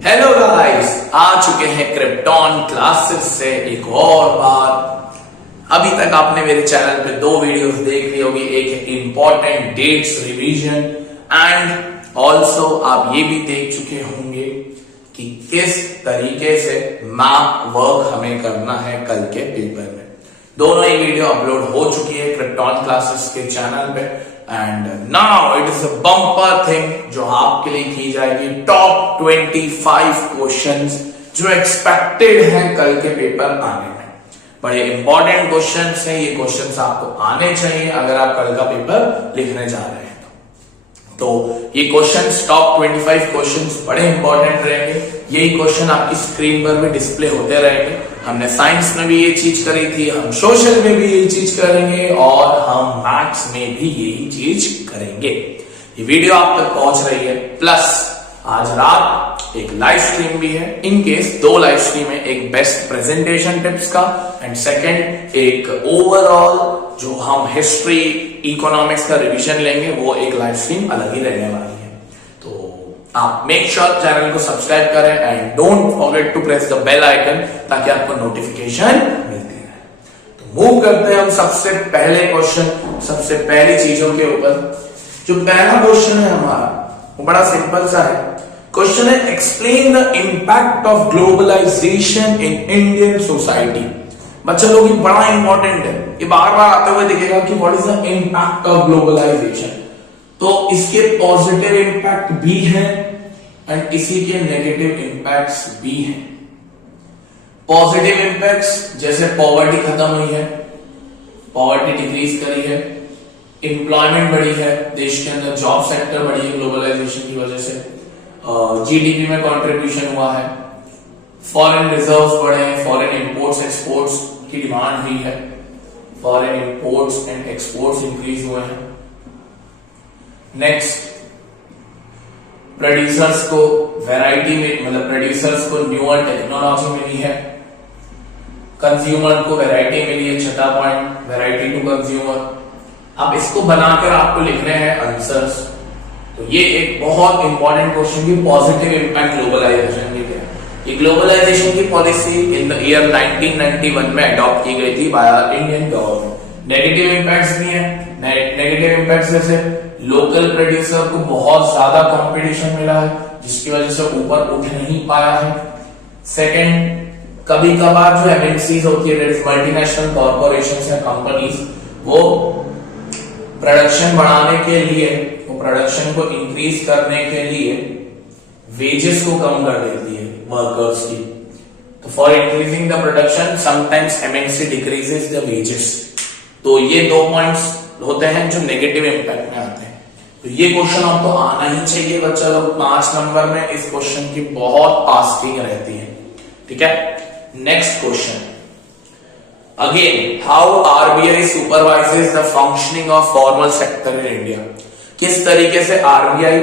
Hello guys, आ चुके हैं krypton classes से एक और बार। अभी तक आपने मेरे चैनल पे दो वीडियोस देख ली होगी, एक है important dates revision and also आप ये भी देख चुके होंगे कि किस तरीके से मैप वर्क हमें करना है कल के पेपर में। दोनों ही वीडियो अपलोड हो चुकी है क्रिप्टॉन क्लासेस के चैनल पे and now it is a bumper thing जो आपके लिए की जाएगी टॉप 25 क्वेश्चंस जो एक्सपेक्टेड हैं कल के पेपर आने में। बड़े इंपॉर्टेंट क्वेश्चंस हैं, ये क्वेश्चंस आपको आने चाहिए अगर आप कल का पेपर लिखने जा रहे हैं। तो ये क्वेश्चंस टॉप 25 क्वेश्चंस बड़े इंपॉर्टेंट रहेंगे। यही क्वेश्चन आपकी स्क्रीन पर भी डिस्प्ले होते रहेंगे। हमने साइंस में भी ये चीज करी थी, हम सोशल में भी यही चीज करेंगे और हम मैथ्स में भी यही चीज करेंगे। ये वीडियो आप तक पहुंच रही है, प्लस आज रात एक लाइव स्ट्रीम भी है। इन केस दो लाइव स्ट्रीम है, एक बेस्ट प्रेजेंटेशन टिप्स का एंड सेकंड एक ओवरऑल जो हम हिस्ट्री इकोनॉमिक्स का रिवीजन लेंगे, वो एक लाइव स्ट्रीम अलग ही रहने वाली है। तो आप मेक श्योर चैनल को सब्सक्राइब करें and don't forget to press the bell icon ताकि आपको नोटिफिकेशन मिलती रहे। तो मूव करते हैं हम सबसे पहले क्वेश्चन, सबसे पहली चीजों के ऊपर। जो पहला क्वेश्चन है हमारा वो बड़ा सिंपल सा है। क्वेश्चन है explain the impact of globalisation in Indian society. बच्चा लोग ये बड़ा इंपॉर्टेंट है, ये बार बार आते हुए दिखेगा कि what is the impact of globalisation. तो इसके पॉजिटिव इंपैक्ट भी हैं एंड इसी के नेगेटिव इंपैक्ट्स भी हैं। पॉजिटिव इंपैक्ट्स जैसे पॉवर्टी खत्म हुई है, पॉवर्टी डिक्रीज करी है, एम्प्लॉयमेंट बढ़ी है, देश के अंदर जॉब सेक्टर बढ़ी है ग्लोबलाइजेशन की वजह से, जीडीपी में कंट्रीब्यूशन हुआ है, फॉरेन रिजर्व्स बढ़े हैं, फॉरेन इंपोर्ट्स एक्सपोर्ट्स की डिमांड हुई है, foreign imports and exports increase हुए हैं। नेक्स्ट, प्रोड्यूसर्स को वैरायटी में, मतलब प्रोड्यूसर्स को न्यूअर टेक्नोलॉजी मिली है, कंज्यूमर को वैरायटी मिली है। छठा पॉइंट, वैरायटी टू कंज्यूमर। अब इसको बनाकर आपको लिखने हैं आंसर्स। तो ये एक बहुत इंपॉर्टेंट क्वेश्चन की पॉजिटिव इंपैक्ट ग्लोबलाइजेशन की है। ये ग्लोबलाइजेशन की पॉलिसी इन द ईयर 1991 में अडॉप्ट की गई थी by Indian government. Negative impacts भी है। नेगेटिव इंपैक्ट्स जैसे लोकल प्रोड्यूसर को बहुत ज्यादा कंपटीशन मिला है जिसकी वजह से ऊपर उठ नहीं पाया है। सेकंड, कभी कभार जो एमएनसीज होती है, मल्टीनेशनल कॉर्पोरेशंस या कंपनीज, वो प्रोडक्शन बढ़ाने के लिए, वो प्रोडक्शन को इंक्रीज करने के लिए वेजेस को कम कर देती है वर्कर्स की। तो for increasing the production sometimes MNC decreases the wages. तो ये दो पॉइंट्स होते हैं जो नेगेटिव इंपैक्ट में आते हैं। तो ये क्वेश्चन आपको आना ही चाहिए बच्चा लोग। 5 नंबर में इस क्वेश्चन की बहुत आस्किंग रहती है, ठीक है। Next question, again, how RBI supervises the functioning of formal sector in India. किस तरीके से आरबीआई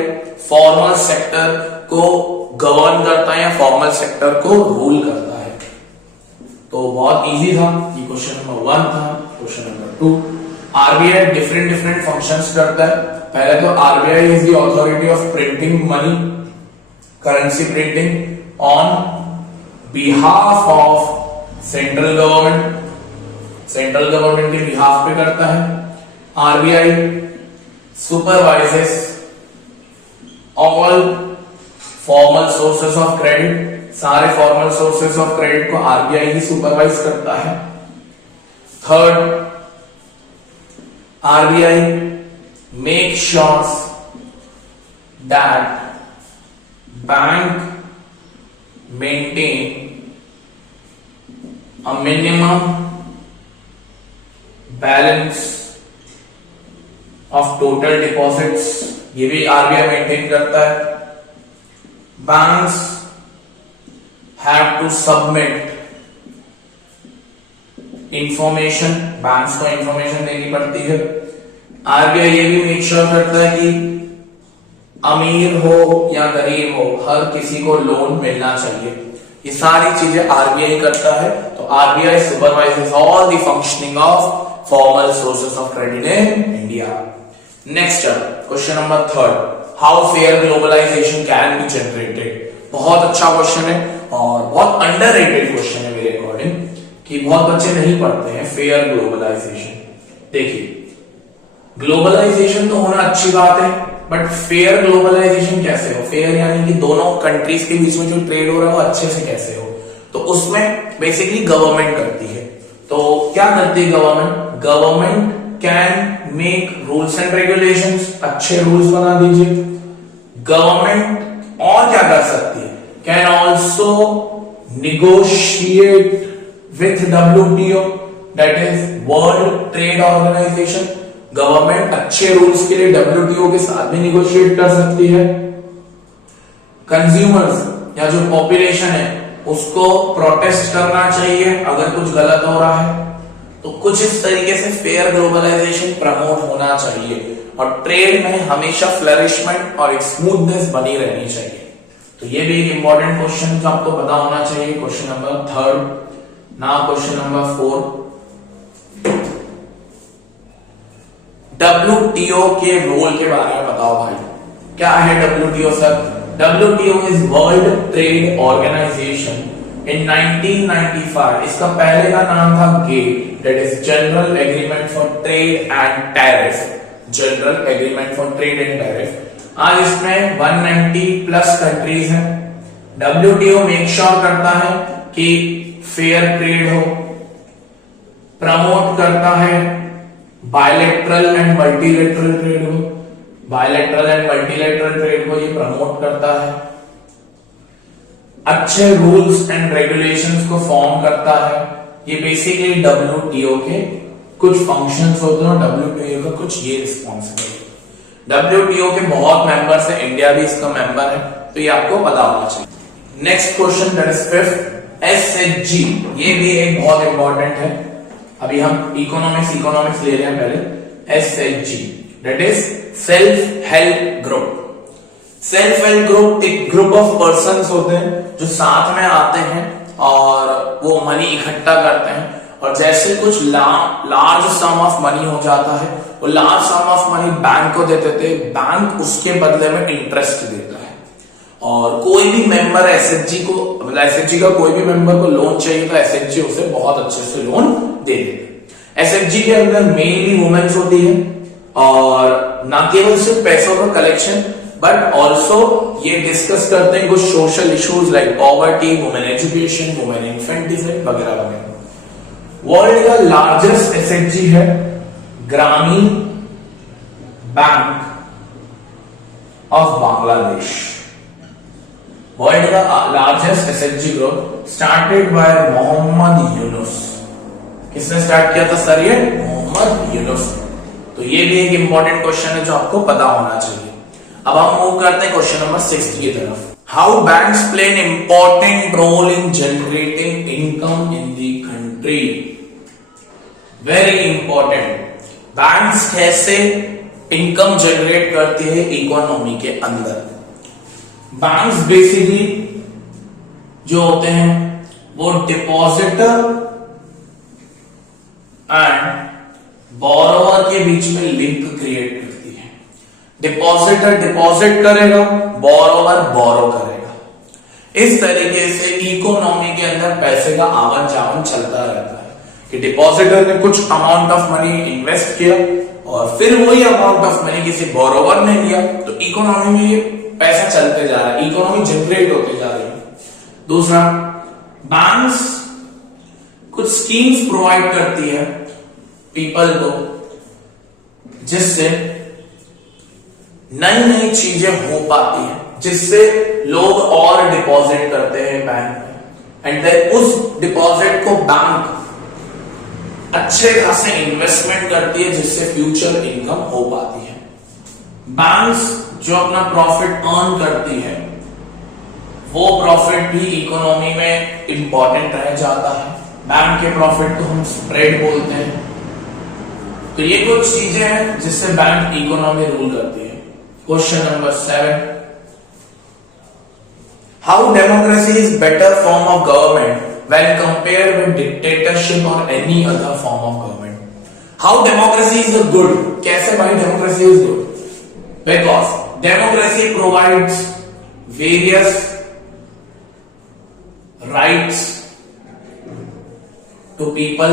फॉर्मल सेक्टर को गवर्न करता है या फॉर्मल सेक्टर को रूल करता है। तो बहुत इजी था, ये क्वेश्चन नंबर 1 था। Question number 2, RBI different functions करता है। पहले तो RBI is the authority of printing money, currency printing on behalf of central government. Central government के बिहाफ पे करता है। RBI supervises all formal sources of credit. सारे फॉर्मल सोर्सेस ऑफ क्रेडिट को आरबीआई ही सुपरवाइज करता है। Third, RBI make sure that bank maintain a minimum balance of total deposits। ये भी आरबीआई मेंटेन करता है। Banks have to submit information, banks को information देनी पड़ती है। आरबीआई ये भी मेक श्योर करता है कि अमीर हो या गरीब हो, हर किसी को लोन मिलना चाहिए। ये सारी चीजें आरबीआई करता है। तो RBI supervises all the functioning of formal sources of credit in India. Next question number 3, how fair globalisation can be generated. बहुत अच्छा क्वेश्चन है और बहुत अंडररेटेड क्वेश्चन है मेरे अकॉर्डिंग, कि बहुत बच्चे नहीं पढ़ते हैं। फेयर ग्लोबलाइजेशन, देखिए ग्लोबलाइजेशन तो होना अच्छी बात है, बट फेयर ग्लोबलाइजेशन कैसे हो? फेयर यानी कि दोनों कंट्रीज के बीच में जो ट्रेड हो रहा है वो अच्छे से कैसे हो? तो उसमें बेसिकली गवर्नमेंट करती है। तो क्या करती है government? Government can make rules and regulations, अच्छे रूल्स बना दीजिए। गवर्नमेंट और क्या कर सकती है? Can also negotiate with WTO, that is world trade organisation. Government अच्छे रूल्स के लिए WTO के साथ भी निगोशिएट कर सकती है। कंज्यूमर्स या जो पॉपुलेशन है उसको प्रोटेस्ट करना चाहिए अगर कुछ गलत हो रहा है। तो कुछ इस तरीके से फेयर ग्लोबलाइजेशन प्रमोट होना चाहिए और ट्रेड में हमेशा फ्लरिशमेंट और एक स्मूथनेस बनी रहनी चाहिए। तो ये भी एक इंपॉर्टेंट क्वेश्चन जो आपको पता होना चाहिए। क्वेश्चन नंबर 3 ना क्वेश्चन नंबर 4, WTO के रोल के बारे में बताओ भाई, क्या है WTO sir? WTO is world trade organisation. In 1995 इसका पहले का नाम था GATT, that is general agreement for trade and tariff. General agreement for trade and tariff. आज इसमें 190 प्लस कंट्रीज हैं। WTO मेक श्योर करता है कि फेयर ट्रेड हो, प्रमोट करता है बायलैटरल एंड मल्टीलैटरल ट्रेड हो, बायलैटरल एंड मल्टीलैटरल ट्रेड को ये प्रमोट करता है, अच्छे रूल्स एंड रेगुलेशंस को फॉर्म करता है। ये बेसिकली WTO के कुछ फंक्शंस होते हैं और WTO का कुछ ये रिस्पॉन्सिबिलिटी। WTO के बहुत मेंबर्स हैं, इंडिया भी इसका मेंबर है, तो ये आपको पता होना चाहिए। Next question that is 5th, SHG। ये भी एक बहुत इंपॉर्टेंट है। अभी हम इकोनॉमिक्स ले रहे हैं पहले। SHG that is self help group. Self help group एक ग्रुप ऑफ पर्संस होते हैं जो साथ में आते हैं और वो मनी इकट्ठा करते हैं, और जैसे कुछ लार्ज सम ऑफ मनी हो जाता है, वो large some of money bank को देते थे, बैंक उसके बदले में इंटरेस्ट देता है। और कोई भी मेंबर SHG को, मतलब SHG का कोई भी मेंबर को लोन चाहिए तो SHG उसे बहुत अच्छे से लोन दे देते। SHG के अंदर मेनली वुमेन्स होती है और ना केवल सिर्फ पैसों का कलेक्शन, बट ऑल्सो ये डिस्कस करते हैं कुछ social issues like poverty, women education, women infanticide वगैरह वगैरह। वर्ल्ड का लार्जेस्ट SHG है Grameen bank of Bangladesh. World का largest SHG group started by Mohammad Yunus. किसने स्टार्ट किया था सर? ये मोहम्मद यूनुस। तो ये भी एक इंपॉर्टेंट क्वेश्चन है जो आपको पता होना चाहिए। अब हम मूव करते हैं क्वेश्चन नंबर 6 की तरफ। How banks play an important role in generating income in the country. Very important. Banks कैसे इनकम जनरेट करती है इकोनॉमी के अंदर? बैंक्स बेसिकली जो होते हैं वो डिपॉजिटर एंड बोरोवर के बीच में लिंक क्रिएट करती है। डिपॉजिटर डिपॉजिट करेगा, बोरोवर बोरो करेगा। इस तरीके से इकोनॉमी के अंदर पैसे का आवन जावन चलता रहता है कि डिपॉजिटर ने कुछ अमाउंट ऑफ मनी इन्वेस्ट किया और फिर वही अमाउंट ऑफ मनी किसी बोरोवर ने लिया, तो इकोनॉमी में ये पैसा चलते जा रहा है, इकोनॉमी जनरेट होते जा रही है। दूसरा, बैंक्स कुछ स्कीम्स प्रोवाइड करती है पीपल को, जिससे नई नई चीजें हो पाती है, जिससे लोग और डिपॉजिट करते हैं बैंक में, एंड देन उस डिपॉजिट को बैंक अच्छे खासे इन्वेस्टमेंट करती है, जिससे फ्यूचर इनकम हो पाती है। बैंक्स जो अपना प्रॉफिट अर्न करती है, वो प्रॉफिट भी इकोनॉमी में इंपॉर्टेंट रह जाता है। बैंक के प्रॉफिट को हम स्प्रेड बोलते हैं। तो ये कुछ चीजें हैं जिससे बैंक इकोनॉमी रूल करती है। Question number 7, how democracy is better form of government when compared with dictatorship or any other form of government? How democracy is a good? कैसे भाई democracy is good? Because democracy provides various rights to people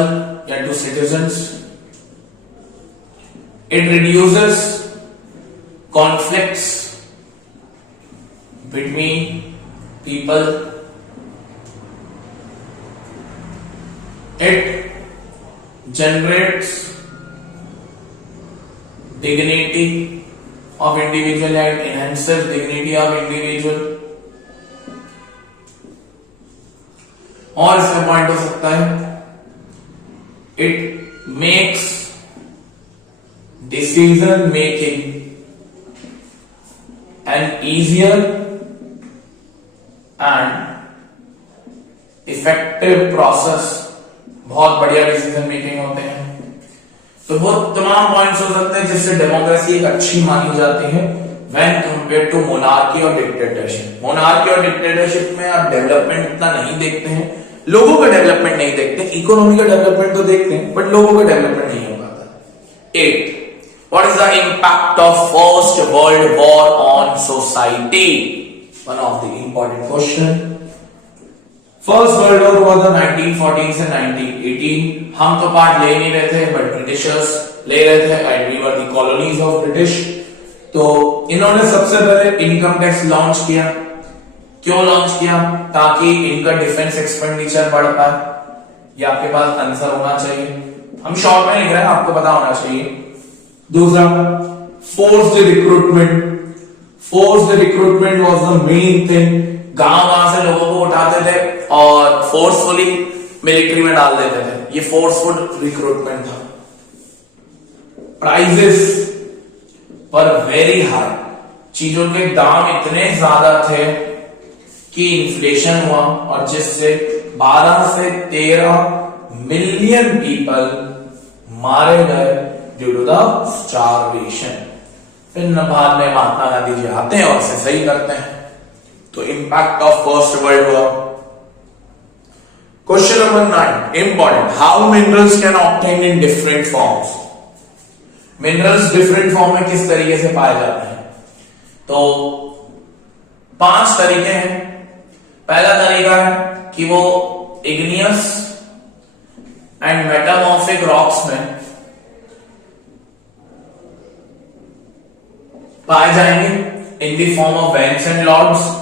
या to citizens, it reduces conflicts between people, it generates dignity of individual and enhances dignity of individual। और इसमें point हो सकता है, it makes decision making an easier and effective process. बहुत बढ़िया decision making होते हैं। तो वो तमाम पॉइंट्स हो सकते हैं जिससे डेमोक्रेसी एक अच्छी मानी जाती है व्हेन कंपेयर टू मोनार्की और डिक्टेटरशिप। मोनार्की और डिक्टेटरशिप में आप डेवलपमेंट इतना नहीं देखते हैं, लोगों का डेवलपमेंट नहीं देखते, इकोनॉमी का डेवलपमेंट तो देखते हैं बट लोगों का डेवलपमेंट नहीं हो पाता। 8, what is the impact of first world war on society? One of the important question. First world war हुआ था 1914 से 1918। हम तो पार्ट ले नहीं रहे थे बट ब्रिटिशर्स ले रहे थे and we were the colonies of British. तो इन्होंने सबसे पहले इनकम टैक्स लॉन्च किया। क्यों लॉन्च किया? ताकि इनका डिफेंस एक्सपेंडिचर बढ़ पाए। ये आपके पास आंसर होना चाहिए, हम शॉर्ट में लिख रहे हैं, आपको पता होना चाहिए। दूसरा, forced recruitment. Forced recruitment was the main thing. गांव से लोगों को उठाते थे और फोर्सफुली मिलिट्री में डाल देते थे, ये फोर्सफुल रिक्रूटमेंट था। प्राइजेस पर वेरी हाई, चीजों के दाम इतने ज्यादा थे कि इन्फ्लेशन हुआ और जिससे 12 से 13 मिलियन पीपल मारे गए ड्यू टू द स्टारवेशन। फिर बाद में महात्मा गांधी जी आते हैं और इसे सही करते हैं। तो impact of first world war. Question number 9 important, how minerals can obtain in different forms? Minerals different form में किस तरीके से पाए जाते हैं? तो 5 तरीके हैं। पहला तरीका है कि वो इग्नियस एंड मेटामॉर्फिक रॉक्स में पाए जाएंगे in the form of veins and lodes.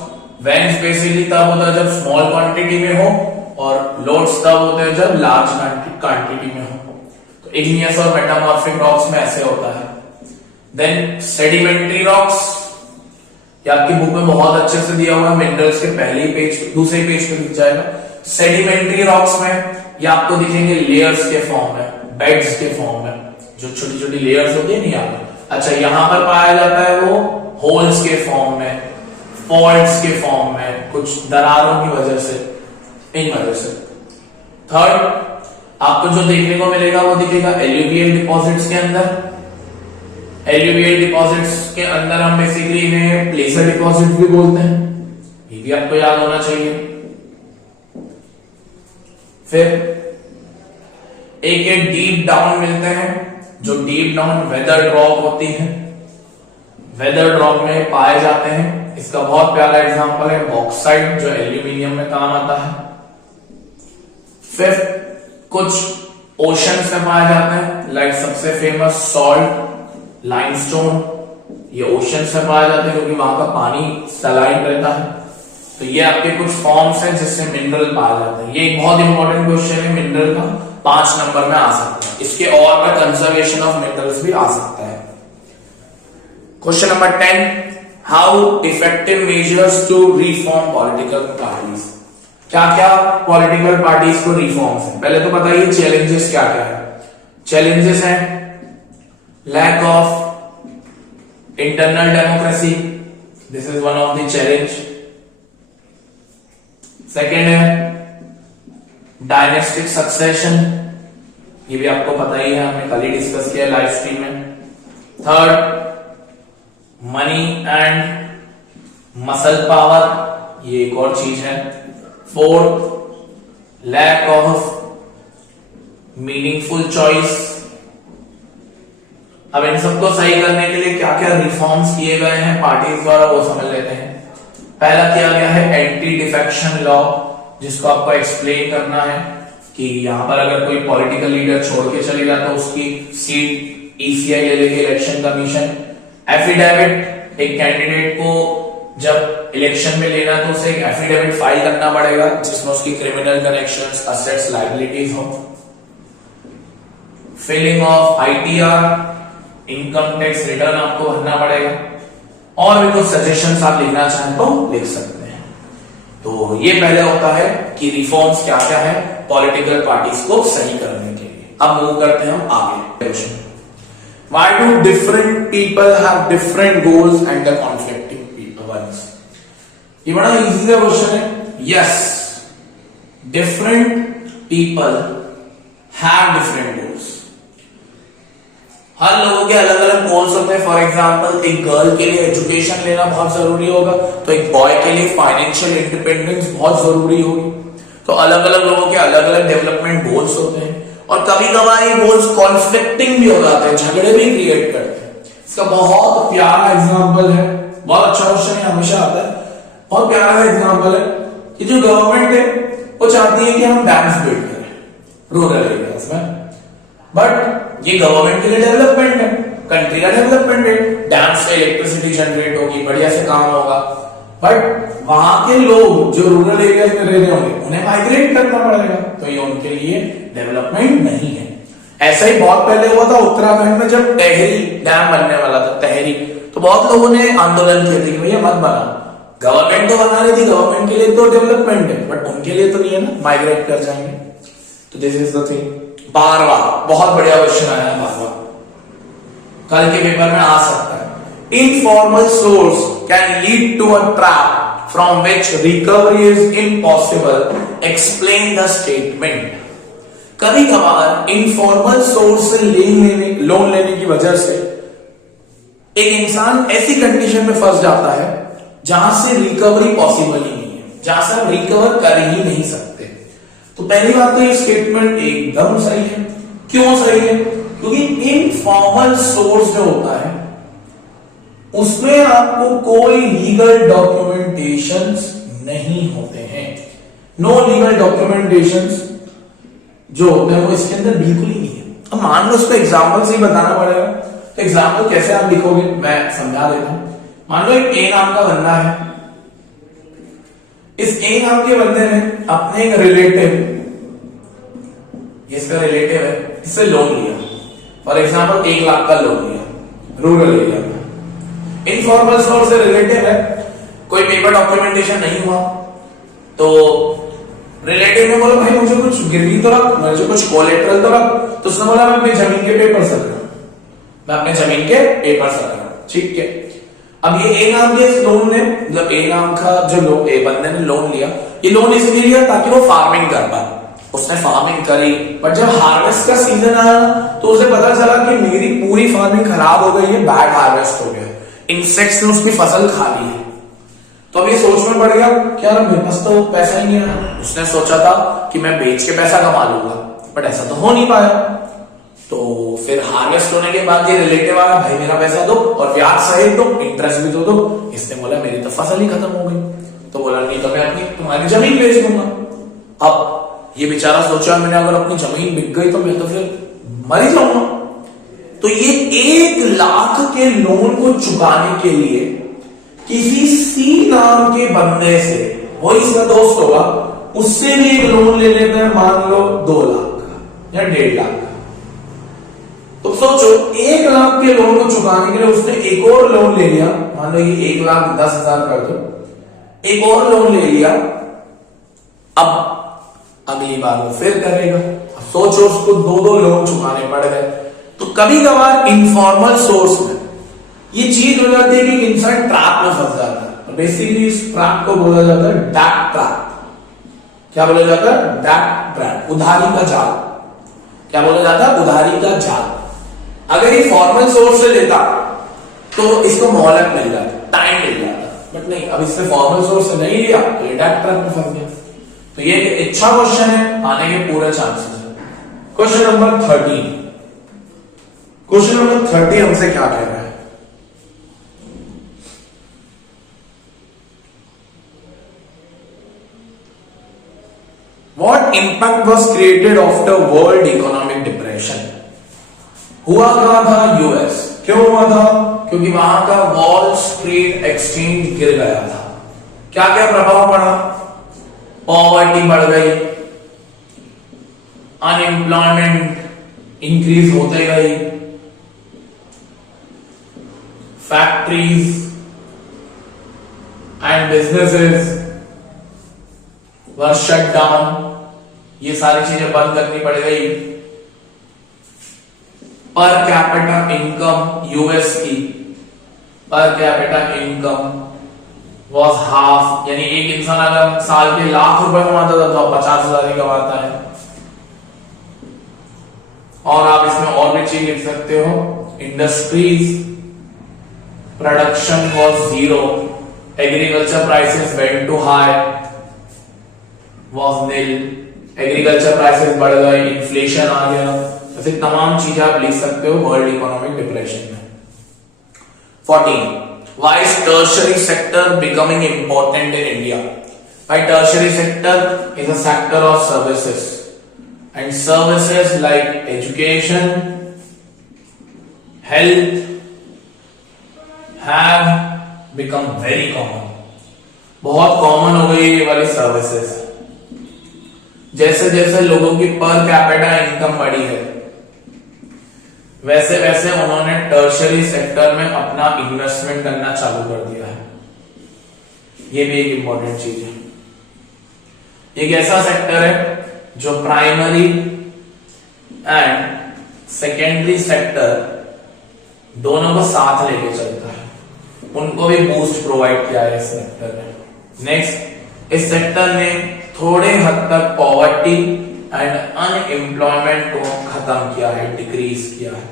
Veins basically तब होता है जब स्मॉल क्वांटिटी में हो और लोड्स तब होते हैं जब लार्ज क्वांटिटी में हो। तो इग्नियस और मेटामॉर्फिक रॉक्स में ऐसे होता है। देन सेडिमेंट्री रॉक्स, ये आपकी बुक में बहुत अच्छे से दिया हुआ है, मिनरल्स के पहले पेज दूसरे पेज पे दिख जाएगा। सेडिमेंट्री रॉक्स में ये आपको दिखेंगे लेयर्स के फॉर्म में, बेड्स के फॉर्म में, जो छोटी छोटी लेयर्स होती है नहीं यहाँ पर। अच्छा, यहां पर पाया जाता है वो होल्स के फॉर्म में, फॉल्ट्स के फॉर्म में, कुछ दरारों की वजह से, इन वजह से। थर्ड, आपको जो देखने को मिलेगा वो दिखेगा एल्यूवियल डिपॉजिट्स के अंदर। एल्यूवियल डिपॉजिट्स के अंदर हम बेसिकली इन्हें प्लेसर डिपॉजिट भी बोलते हैं, ये भी आपको याद होना चाहिए। फिर एक डीप डाउन मिलते हैं, जो डीप डाउन वेदर्ड रॉक होती है, वेदर्ड रॉक में पाए जाते हैं। इसका बहुत प्यारा एग्जांपल है बॉक्साइट, जो एल्यूमिनियम में काम आता है। फिफ्थ, कुछ ओशन में पाए जाते हैं, लाइक सबसे फेमस सॉल्ट, लाइमस्टोन, ये ओशन से पाए जाते हैं क्योंकि वहां का पानी सलाइन रहता है। तो ये आपके कुछ फॉर्म्स हैं जिससे मिनरल पाए जाते हैं। ये एक बहुत इंपॉर्टेंट क्वेश्चन है मिनरल का, 5 नंबर में आ सकता है। इसके और में कंजर्वेशन ऑफ मिनरल्स भी आ सकता है। Question number 10, how effective measures to reform political parties? क्या क्या पॉलिटिकल पार्टीज को रिफॉर्म्स है? पहले तो बताइए चैलेंजेस क्या क्या है। चैलेंजेस हैं lack of internal democracy, this is one of the challenge. Second है डायनेस्टिक सक्सेशन, ये भी आपको पता ही है, हमने कल ही डिस्कस किया लाइव स्ट्रीम में। Third, money and muscle power, ये एक और चीज है। Fourth, lack of meaningful choice. अब इन सबको सही करने के लिए क्या क्या रिफॉर्म्स किए गए हैं पार्टीज द्वारा, वो समझ लेते हैं। पहला किया गया है एंटी डिफेक्शन लॉ, जिसको आपको एक्सप्लेन करना है कि यहां पर अगर कोई पॉलिटिकल लीडर छोड़ के चलेगा तो उसकी सीट ईसीआई ले लेगी, इलेक्शन कमीशन। एफिडेविट, एक कैंडिडेट को जब इलेक्शन में लेना तो उसे एक एफिडेविट फाइल करना पड़ेगा जिसमें उसकी क्रिमिनल कनेक्शंस, असेट्स, लायबिलिटीज हो। Filling of ITR, income tax return आपको भरना पड़ेगा। और भी कुछ सजेशंस आप लिखना चाहें तो लिख सकते हैं। तो ये पहले होता है कि रिफॉर्म्स क्या क्या है पॉलिटिकल पार्टीज को सही करने के लिए। अब मूव करते हैं हम आगे। Why do different people have different goals and the conflicting ones? ये बड़ा इजी सा क्वेश्चन है। Yes, different people have different goals. हर लोगों के अलग अलग गोल्स होते हैं। फॉर एग्जाम्पल, एक गर्ल के लिए एजुकेशन लेना बहुत जरूरी होगा, तो एक बॉय के लिए फाइनेंशियल इंडिपेंडेंस बहुत जरूरी होगी। तो अलग अलग लोगों के अलग अलग डेवलपमेंट गोल्स होते हैं और कभी कभार ये गोल्स कॉन्फ्लिक्टिंग भी हो जाते हैं, झगड़े भी क्रिएट करते हैं। इसका बहुत प्यारा एग्जाम्पल है, बहुत अच्छा क्वेश्चन है, हमेशा आता है। बहुत प्यारा एग्जाम्पल है कि जो गवर्नमेंट है वो चाहती है कि हम डैम्स बिल्ड करें रूरल एरियाज में, बट ये गवर्नमेंट के लिए डेवलपमेंट है, कंट्री का डेवलपमेंट है। डैम से इलेक्ट्रिसिटी जनरेट होगी, बढ़िया से काम होगा, बट वहां के लोग जो रूरल एरियाज में रह रहे होंगे उन्हें माइग्रेट करना पड़ेगा, तो ये उनके लिए डेवलपमेंट नहीं है। ऐसा ही बहुत पहले हुआ था उत्तराखंड में, जब टेहरी डैम बनने वाला था, टेहरी, तो बहुत लोगों ने आंदोलन किए थे कि भैया मत बनाओ। गवर्नमेंट तो बना रही थी, गवर्नमेंट के लिए तो डेवलपमेंट है, बट उनके लिए तो नहीं है ना, माइग्रेट कर जाएंगे। तो दिस इज द थिंग। 12वां बहुत बढ़िया क्वेश्चन आया है, 12वां कल के पेपर में आ सकता है। Informal source can lead to a trap from which recovery is impossible, explain the statement. कभी कभार इनफॉर्मल सोर्स से लोन लेने की वजह से एक इंसान ऐसी कंडीशन में फंस जाता है जहां से रिकवरी पॉसिबल ही नहीं है, जहां से हम रिकवर कर ही नहीं सकते। तो पहली बात तो ये स्टेटमेंट एकदम सही है। क्यों सही है? क्योंकि इनफॉर्मल सोर्स जो होता है उसमें आपको कोई लीगल डॉक्यूमेंटेशंस नहीं होते हैं। नो लीगल डॉक्यूमेंटेशंस जो होते हैं वो इसके अंदर बिल्कुल ही नहीं है। अब मान लो उसको एग्जाम्पल से ही बताना पड़ेगा, तो एग्जाम्पल कैसे आप लिखोगे मैं समझा देता हूं। मान लो एक ए नाम का बंदा है, इस ए नाम के बंदे ने अपने एक रिलेटिव, इसका रिलेटिव है, इससे लोन लिया। फॉर एग्जाम्पल 1 लाख का लोन लिया रूरल एरिया में। इनफॉर्मल सोर्स से रिलेटिव है, कोई पेपर डॉक्यूमेंटेशन नहीं हुआ, तो रिलेटिव ने बोला भाई मुझे कुछ गिरवी तो रख, मुझे कुछ कोलेटरल तो रख। तो उसने बोला मैं अपनी जमीन के पेपर रख रहा हूं, मैं अपने जमीन के पेपर रख रहा हूं, ठीक है। अब ये ए नाम के लोन ने, मतलब ए नाम का जो लोग ए बंदे ने लोन लिया, ये लोन इसलिए लिया ताकि वो फार्मिंग कर पाए। उसने फार्मिंग करी, बट जब हार्वेस्ट का सीजन आया तो उसे पता चला कि मेरी पूरी फार्मिंग खराब हो गई है, बैड हार्वेस्ट हो गया, इंसेक्ट्स ने उसकी फसल खा ली है। तो अब ये सोच में पड़ गया कि यार मेरे पास तो पैसा ही नहीं आया। उसने सोचा था कि मैं बेच के पैसा कमा लूंगा, बट ऐसा तो हो नहीं पाया। तो फिर हार्वेस्ट होने के बाद ये रिलेटिव आया, भाई मेरा पैसा दो और ब्याज सहित दो, इंटरेस्ट भी तो दो। इसने बोला मेरी तो फसल ही खत्म हो गई। तो बोला नहीं तो मैं अपनी तुम्हारी जमीन बेच दूंगा। अब ये बेचारा सोचा मैंने अगर अपनी जमीन बिक गई तो मैं तो फिर मर ही जाऊंगा। तो ये 1 लाख के लोन को चुकाने के लिए किसी सी नाम के बंदे से, वो इसका दोस्त होगा, उससे भी एक लोन ले लेते हैं, मान लो 2 लाख का या 1.5 लाख का। तो सोचो 1 लाख के लोन को चुकाने के लिए उसने एक और लोन ले लिया, मान लो ये 1,10,000 कर दो, एक और लोन ले लिया। अब अगली बार वो फिर करेगा। अब सोचो उसको 2 लोन चुकाने पड़ गए। तो कभी कभार इनफॉर्मल सोर्स में ये चीज हो जाती है कि इंसान ट्रैप में फंस जाता है। बेसिकली इस ट्रैप को बोला जाता है डैट ट्रैप। क्या बोला जाता है? डैट ट्रैप, उधारी का जाल। क्या बोला जाता है? उधारी का जाल। अगर ये फॉर्मल सोर्स से लेता तो इसको मोहलत मिल जाता, टाइम मिल जाता, बट नहीं, अब इसने फॉर्मल सोर्स से नहीं लिया तो ये डैट ट्रैप में फंस गया। तो ये अच्छा क्वेश्चन है, आने के पूरे चांसेस है। Question number 13। क्वेश्चन नंबर 30 हमसे क्या कह रहा है? What impact was created after World Economic Depression? हुआ कहा था यूएस, क्यों हुआ था? क्योंकि वहां का वॉल स्ट्रीट एक्सचेंज गिर गया था। क्या क्या प्रभाव पड़ा? पॉवर्टी बढ़ गई, अनएम्प्लॉयमेंट इंक्रीज होते गई, factories and businesses were shut down, ये सारी चीजें बंद करनी पड़ गई। पर कैपिटा इनकम यूएस की per capita income was half, यानी एक इंसान अगर साल के ₹1,00,000 कमाता था तो 50,000 ही कमाता है। और आप इसमें और भी चीज लिख सकते हो, industries production was zero, agriculture prices went to high was nil, agriculture prices बढ़ गए, इन्फ्लेशन आ गया। ऐसे तमाम चीजें आप लिख सकते हो वर्ल्ड इकोनॉमिक डिप्रेशन में। 14. Why is tertiary sector becoming important in India? Why tertiary sector is a sector of services, and services like education, health have become very common. बहुत कॉमन हो गई ये वाली सर्विसेज। जैसे जैसे लोगों की पर कैपिटा इनकम बढ़ी है, वैसे वैसे उन्होंने टर्शरी सेक्टर में अपना इन्वेस्टमेंट करना चालू कर दिया है। ये भी एक इंपॉर्टेंट चीज है। एक ऐसा सेक्टर है जो प्राइमरी एंड सेकेंडरी सेक्टर दोनों को साथ लेके चलता है, उनको भी बूस्ट प्रोवाइड किया है इस सेक्टर ने। नेक्स्ट, इस सेक्टर ने थोड़े हद तक पॉवर्टी एंड अनएम्प्लॉयमेंट को खत्म किया है, डिक्रीज किया है।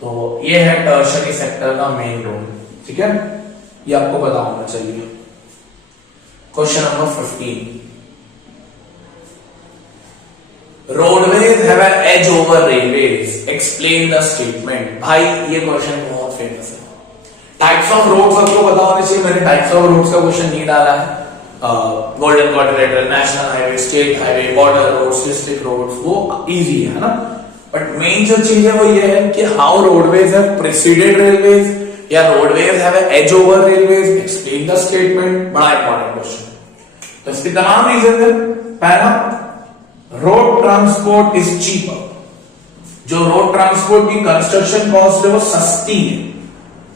तो ये है टर्शरी सेक्टर का मेन रोल। ठीक है, ये आपको पता होना चाहिए। Question number 15, roadways have an edge over railways, explain the statement. भाई ये क्वेश्चन बहुत फेमस है। टाइप्स ऑफ रोड्स आपको पता होने चाहिए। मैंने टाइप्स ऑफ रोड्स का क्वेश्चन नहीं डाला है। Golden quadrilateral, national highway, state highway, border roads, district roads, वो इजी है ना। बट मेन जो चीज है वो ये है कि how roadways have preceded railways या roadways have edge over railways, explain the statement. बड़ा इंपॉर्टेंट क्वेश्चन। तो इसके तमाम रीजन है। पहला, रोड ट्रांसपोर्ट इज चीपर। जो रोड ट्रांसपोर्ट की कंस्ट्रक्शन कॉस्ट है वो सस्ती है।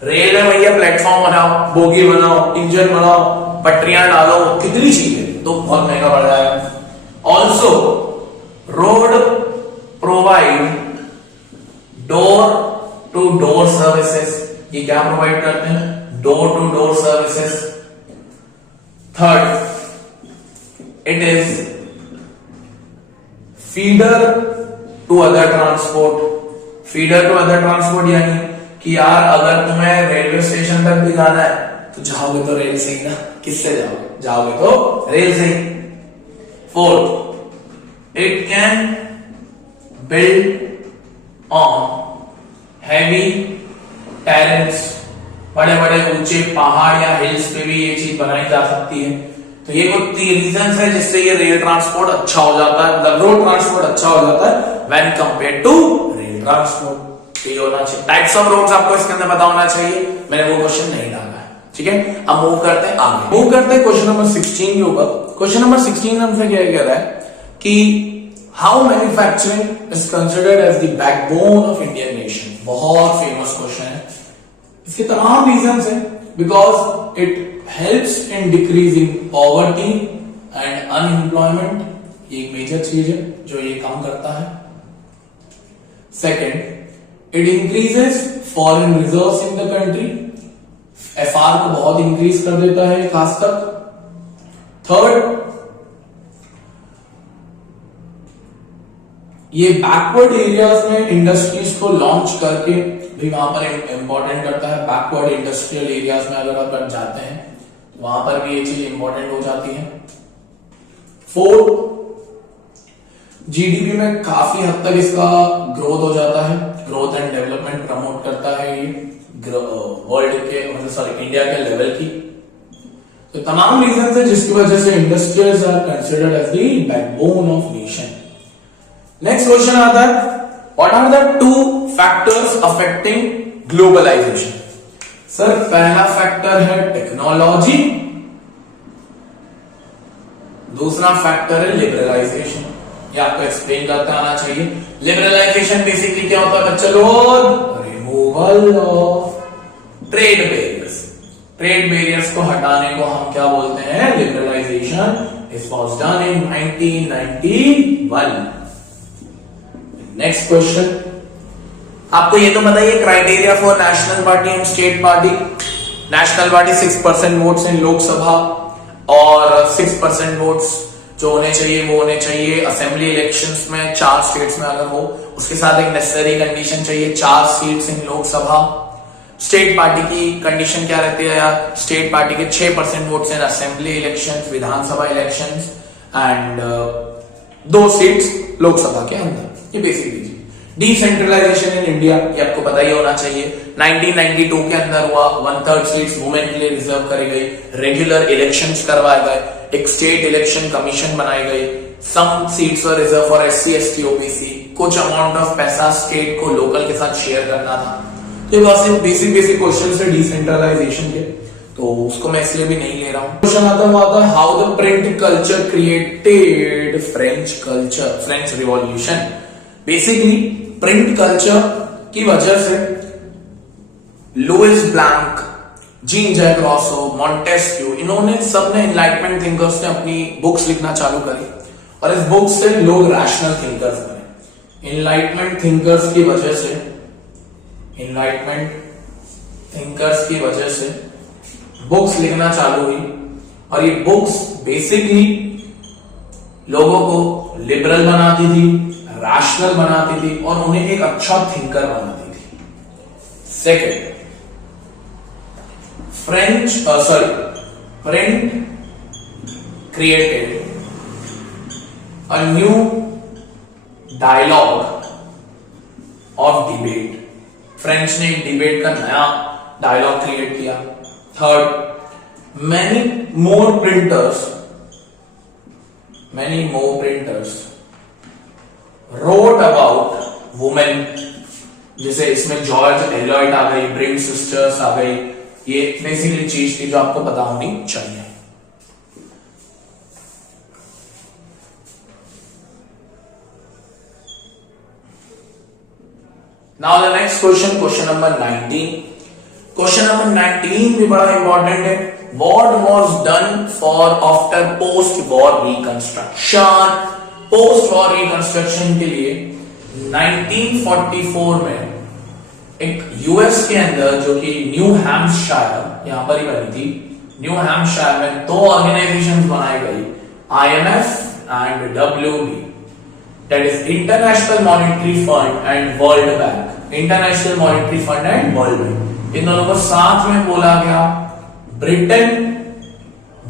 रेल में भैया प्लेटफॉर्म बनाओ, बोगी बनाओ, इंजन बनाओ, पटरियां डालो, कितनी चीजें, तो बहुत महंगा पड़ जाएगा। Also road provide door to door services. ये क्या प्रोवाइड करते हैं? Door to door services. Third, it is feeder to other transport. Feeder to other transport यानी कि यार अगर तुम्हें रेलवे स्टेशन तक भी जाना है तो जाओगे तो रेल से ही ना। किससे जाओगे? जाओगे तो रेल से ही। Fourth, it can build on heavy terrains. बड़े बड़े ऊंचे पहाड़ या हिल्स पे भी ये चीज बनाई जा सकती है। तो ये कुछ रीजन है जिससे ये रेल ट्रांसपोर्ट अच्छा हो जाता है, मतलब रोड ट्रांसपोर्ट अच्छा हो जाता है when compare to rail transport. तो ये होना चाहिए। टाइप्स ऑफ रोड्स आपको इसके अंदर पता होना चाहिए। मैंने वो क्वेश्चन नहीं डाला है। ठीक है, अब मूव करते हैं आगे। मूव करते हैं क्वेश्चन नंबर 16 के ऊपर। क्वेश्चन नंबर 16 हमसे क्या कह रहा है कि how manufacturing is considered as the backbone of Indian nation. बहुत फेमस क्वेश्चन है। इसके तमाम रीजंस हैं। Because it helps in decreasing poverty and unemployment. ये एक मेजर चीज है जो ये काम करता है। Second, it increases foreign reserves in the country. FR को बहुत इंक्रीज कर देता है खास तक। थर्ड, ये बैकवर्ड एरियाज में इंडस्ट्रीज को लॉन्च करके भी वहां पर इंपॉर्टेंट करता है। बैकवर्ड इंडस्ट्रियल एरियाज में अगर आप जाते हैं तो वहां पर भी ये चीज इंपॉर्टेंट हो जाती है। फोर्थ, जीडीपी में काफी हद तक इसका ग्रोथ हो जाता है। ग्रोथ एंड डेवलपमेंट प्रमोट करता है ये वर्ल्ड के, मतलब सॉरी इंडिया के लेवल की। तो तमाम रीजन है जिसकी वजह से industries are considered as the backbone of nation. Next question आता है, what are the two factors affecting globalisation? Sir पहला फैक्टर है टेक्नोलॉजी, दूसरा फैक्टर है लिबरलाइजेशन। ये आपको एक्सप्लेन करता आना चाहिए। लिबरलाइजेशन बेसिकली क्या होता है बच्चे लोग? Removal of trade barriers. Trade barriers को हटाने को हम क्या बोलते हैं? Liberalisation. It was done in 1991। Next question, आपको ये तो बताइए criteria for national party and state party. National party 6% votes in Lok Sabha और 6% वोट्स जो होने चाहिए वो होने चाहिए असेंबली इलेक्शंस में 4 स्टेट्स में अगर हो। उसके साथ एक नेसेसरी कंडीशन चाहिए 4 seats in Lok Sabha. State party की कंडीशन क्या रहती है यार? स्टेट पार्टी के 6% votes in assembly elections, Vidhan Sabha elections and 2 seats Lok Sabha के अंदर। ये बेसिकली डिसेंट्रलाइजेशन इन इंडिया, ये आपको पता ही होना चाहिए। 1992 के अंदर हुआ, 1/3 सीट्स वुमेन के लिए रिजर्व करी गई, रेगुलर इलेक्शंस करवाए गए, एक स्टेट इलेक्शन कमीशन बनाई गई, some seats were reserved for SC ST OBC, कुछ अमाउंट ऑफ पैसा स्टेट को लोकल के साथ शेयर करना था। तो ये बेसिक क्वेश्चन है डिसेंट्रलाइजेशन के, तो उसको मैं इसलिए भी नहीं ले रहा हूं। क्वेश्चन आता है how the print culture created French revolution. Basically print culture की वजह से Louis Blanc, Jean Jacques Rousseau, Montesquieu, इन्होंने सबने एनलाइटमेंट थिंकर्स ने अपनी बुक्स लिखना चालू करी और इस बुक से लोग रैशनल थिंकर्स बने। एनलाइटमेंट थिंकर्स की वजह से बुक्स लिखना चालू हुई और ये बुक्स बेसिकली लोगों को लिबरल बनाती थी, रैशनल बनाती थी और उन्हें एक अच्छा थिंकर बनाती थी। Second, print created a new dialogue of debate. French ने एक डिबेट का नया डायलॉग क्रिएट किया। Third, many more printers wrote about women, जैसे इसमें जॉर्ज एलॉयड आ गई, ब्रिंग सिस्टर्स आ गई। ये बेसिकली चीज थी जो आपको पता होनी चाहिए। Now the next question number 19. Question number 19 भी बड़ा इंपॉर्टेंट है। What was done for after post-war reconstruction? Post-war reconstruction के लिए 1944 में एक यूएस के अंदर जो कि न्यू हैम्पशायर यहां पर ही बनी थी, न्यू हैम्पशायर में 2 ऑर्गेनाइजेशंस बनाई गई, IMF एंड WB, that is International Monetary Fund and World Bank. International Monetary Fund and World Bank, इन दोनों को साथ में बोला गया ब्रिटेन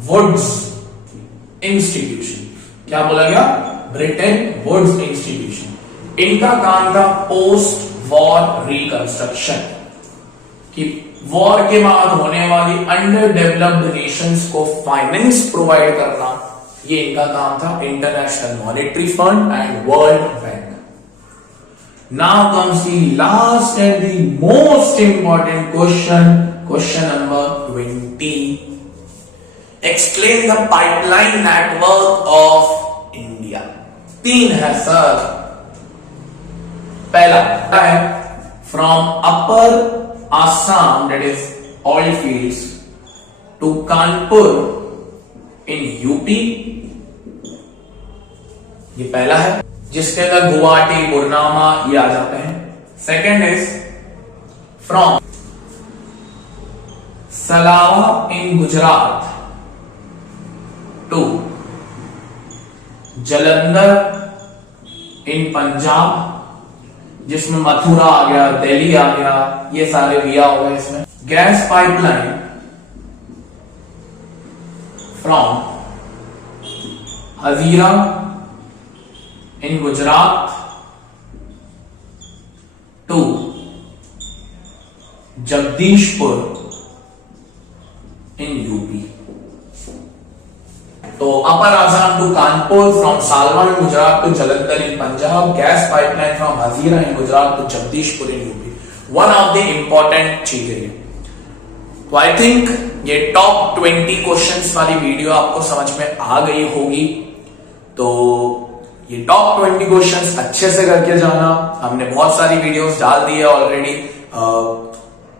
वुड्स इंस्टीट्यूशन। क्या बोला गया? Bretton Woods institution. इनका काम था पोस्ट वॉर रिकंस्ट्रक्शन, कि वॉर के बाद होने वाली अंडर डेवलप्ड नेशंस को फाइनेंस प्रोवाइड करना, ये इनका काम था। International Monetary Fund and World Bank. Now comes the last and the most important question number 20. Explain the pipeline network of India. 3 है सर। पहला है from upper Assam, that is oil fields, to Kanpur in UP. ये पहला है जिसके अंदर गुवाहाटी, बुरनामा ये आ जाते हैं। Second is from Salaya in Gujarat to Jalandhar in Punjab, जिसमें मथुरा आ गया, दिल्ली आ गया, ये सारे विया हो गए इसमें। Gas pipeline from Hazira in Gujarat to Jagdishpur in UP। तो upper Assam to Kanpur, from Salaya Gujarat to Jalandhar in Punjab, gas pipeline from Hazira in Gujarat to Jagdishpur in UP, one of the important चीजें हैं। तो आई थिंक ये टॉप 20 क्वेश्चंस वाली वीडियो आपको समझ में आ गई होगी। तो ये टॉप 20 क्वेश्चंस अच्छे से करके जाना। हमने बहुत सारी वीडियोस डाल दी है ऑलरेडी,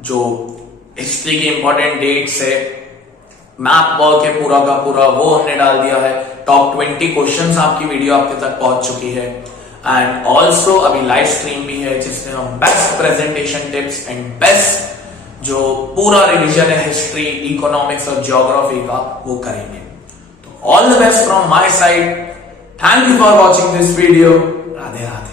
जो हिस्ट्री की इंपॉर्टेंट डेट्स है, मैप वर्क है पूरा का पूरा, वो हमने डाल दिया है। टॉप 20 क्वेश्चंस आपकी वीडियो आपके तक पहुंच चुकी है। एंड ऑल्सो अभी लाइव स्ट्रीम भी है जिसमें हम best presentation tips and best जो पूरा रिवीजन है हिस्ट्री, इकोनॉमिक्स और ज्योग्राफी का, वो करेंगे। तो all the best from my side. Thank you for watching this video. Radhe Radhe.